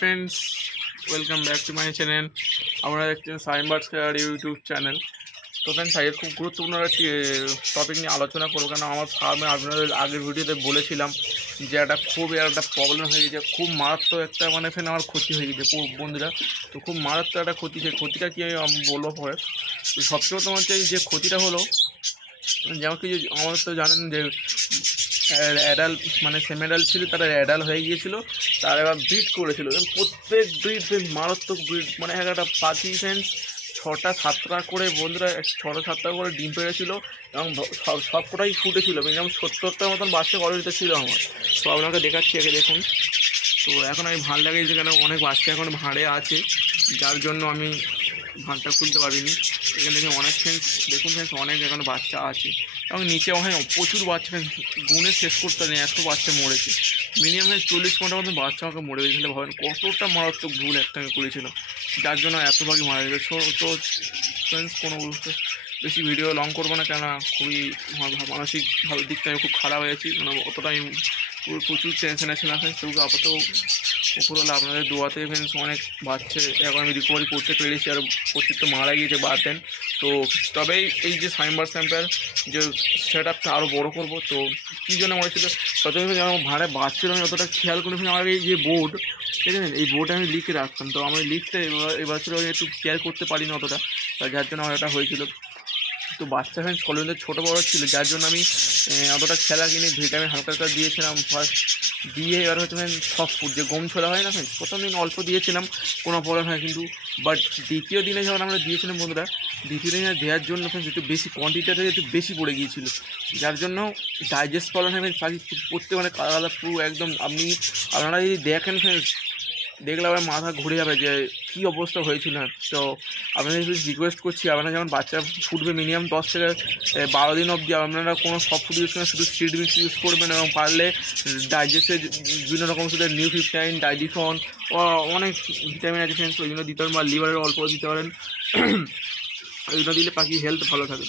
Friends, welcome back to my channel. আমরা দেখছেন sign birds care YouTube channel. তো friends, আজকে খুব গুরুত্বপূর্ণ একটি টপিক নিয়ে আলোচনা করবো। কেন আমার ফার্মে আপনাদের আগের ভিডিওতে বলেছিলাম যে একটা প্রবলেম হয়ে গেছে, খুব মারাত্মক একটা ফ্রেন্ড আমার ক্ষতি হয়ে গেছে বন্ধুরা। তো খুব মারাত্মক একটা ক্ষতি, সেই ক্ষতিটা কি আমি বলবো পরে। তো সবচেয়ে প্রথম হচ্ছে যে ক্ষতিটা হলো, যেমন কি আমার তো জানেন যে অ্যাডাল্ট সেমি অ্যাডাল্ট ছিল, তারা অ্যাডাল্ট হয়ে গিয়েছিলো, তারা এবার ব্রিড করেছিল। প্রত্যেক ব্রিড মারাত্মক ব্রিড, একটা পাখি ফ্রেন্ডস 6টা-7টা করে বন্ধুরা, 6টা-7টা করে ডিম পেড়েছিল এবং সব কটাই ফুটেছিল। মিনিমাম 70টার মতন বাচ্চা অলরেডি ছিল আমার। তো আপনাকে দেখাচ্ছি, আগে দেখুন। তো এখন আমি ভাঁড় লাগিয়েছি, কেন অনেক বাচ্চা এখন ভাঁড়ে আছে, যার জন্য আমি ভাঁড়টা খুলতে পারিনি। এখানে দেখুন অনেক দেখুন অনেক এখন বাচ্চা আছে এবং নিচে ওখানে প্রচুর বাচ্চা গুণে শেষ করতে নেই, এত বাচ্চা মরেছে। মিনিমাম 40-50টার মতো বাচ্চা আমাকে মরে গেছিলো। ভাবেন কতটা মারাত্মক ভুল একটা আমি করেছিলাম, যার জন্য এত ভাগে মারা গেছে। তো ফ্রেন্ডস, কোনো বেশি ভিডিও লং করবো না, কেন খুবই মানসিকভাবে দিকটা আমি খুব খারাপ হয়েছি। অতটা আমি প্রচুর টেনশনে ছিলাম ফ্রেন্ডস। তবু আপাতত উপরওয়ালা আপনাদের দোয়াতে ফ্রেন্ডস অনেক বাচ্চা এখন আমি রিকভারি করতে পেরেছি, আর প্রত্যেক তো মারা গিয়েছে বাদ দেন। তো তবেই এই যে সাইম্বার স্যাম্পের যে সেট আপটা আরও বড়ো করবো। তো কী জন্য মরেছিল, ততক্ষণ যেমন ভাড়ে বাচ্চারা আমি অতটা খেয়াল করে আমার এই যে বোর্ড, ঠিক আছে, এই বোর্ডে আমি লিখে রাখতাম। তো আমার লিখতে এবার একটু কেয়ার করতে পারিনি অতটা, যার জন্য আমার এটা হয়েছিল। তো বাচ্চা ফ্রেন্ডস কলেজের ছোটো বড়ো ছিল, যার জন্য আমি অতটা খেলা কিনে ভিটামিন হালকা হালকা দিয়েছিলাম ফার্স্ট দিয়ে। এবার হচ্ছে সব ফুড যে গম ছোলা হয় না ফ্রেন্ডস, প্রথম দিন অল্প দিয়েছিলাম, কোনো প্রবলেম হয় কিন্তু। বাট দ্বিতীয় দিনে যখন আমরা দিয়েছিলাম বন্ধুরা, দ্বিতীয় দিনে দেওয়ার জন্য ফ্রেন্ডস একটু বেশি কোয়ান্টিটিটা থেকে একটু বেশি পড়ে গিয়েছিলো, যার জন্য ডাইজেস্ট প্রবলেম হয় ফ্রেন্ডস। পাখি পড়তে আলাদা পুরো একদম আপনারা যদি দেখেন ফ্রেন্ডস, দেখলে আবার মাথা ঘুরে যাবে যে কী অবস্থা হয়েছিল। তো আপনাদের রিকোয়েস্ট করছি, আপনারা যখন বাচ্চা ফুটবে মিনিমাম 10 থেকে 12 দিন অবধি আপনারা কোনো সব ফুড ইউজ করেন, শুধু সিড মিক্স ইউজ করবেন এবং পারলে ডাইজেস্টের বিভিন্ন রকম শুধু নিউট্রিশন, ডাইজেশন ও অনেক ভিটামিন আছে ফ্রেন্ডস, ওইগুলো দিতে পারেন, বা লিভারের অল্প দিতে পারেন। ওইগুলো দিলে পাখির হেলথ ভালো থাকে।